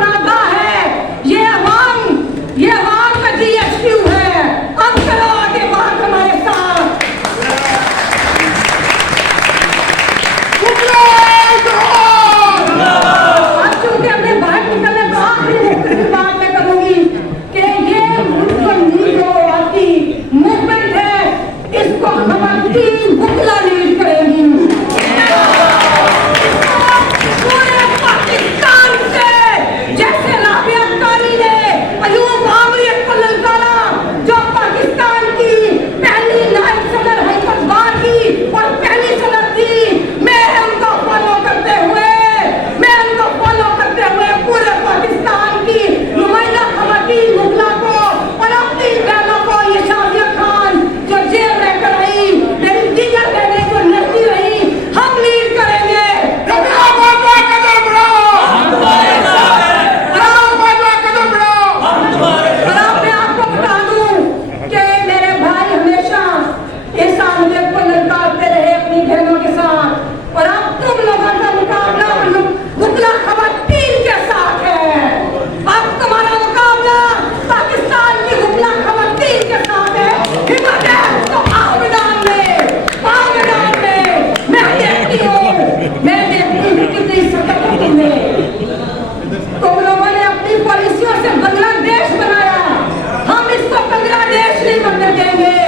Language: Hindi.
पनाहगाह है, ये अवाम का GSQ है। अब चलो आगे बात हमारे साथ। अब चूंकि अपने बाहर निकलने तो आखिरी मुख्तलिफ बात मैं करूंगी कि ये मुल्क जो आपकी मूवमेंट है, इसको खवातीन बुकला लीड करेंगी। पूरे पाकिस्तान से जैसे राबिया अख्तारी ने अयूब आमरीत को ललकारा, जो पाकिस्तान की पहली नायब सदर हैदराबाद की और पहली सदर थी, मैं उनको फॉलो करते हुए पूरे पाकिस्तान की नुमाइंदा खवातीन मुगला को और अपनी बहनों को, ये शादिया खान जो जेल रहकर आई, मेरी दीगर बहनें जो लड़ती रही, हम लीड करेंगे। और मैं आपको बता दूं कि मेरे भाई हमेशा इस आमले को ललकारते रहे अपनी बहनों के साथ, और अब तुम लोगों का मुकाबला मुगला खवातीन के साथ है। अब तुम्हारा मुकाबला पाकिस्तान की मुगला खवातीन के साथ है। हिम्मत है तो आओ मैदान में। मैं देखती हूँ कितनी सकत है तुम्हें। तुम लोगों ने अपनी पॉलिसियों से बांग्लादेश बनाया, हम इसको बांग्लादेश नहीं बनने देंगे।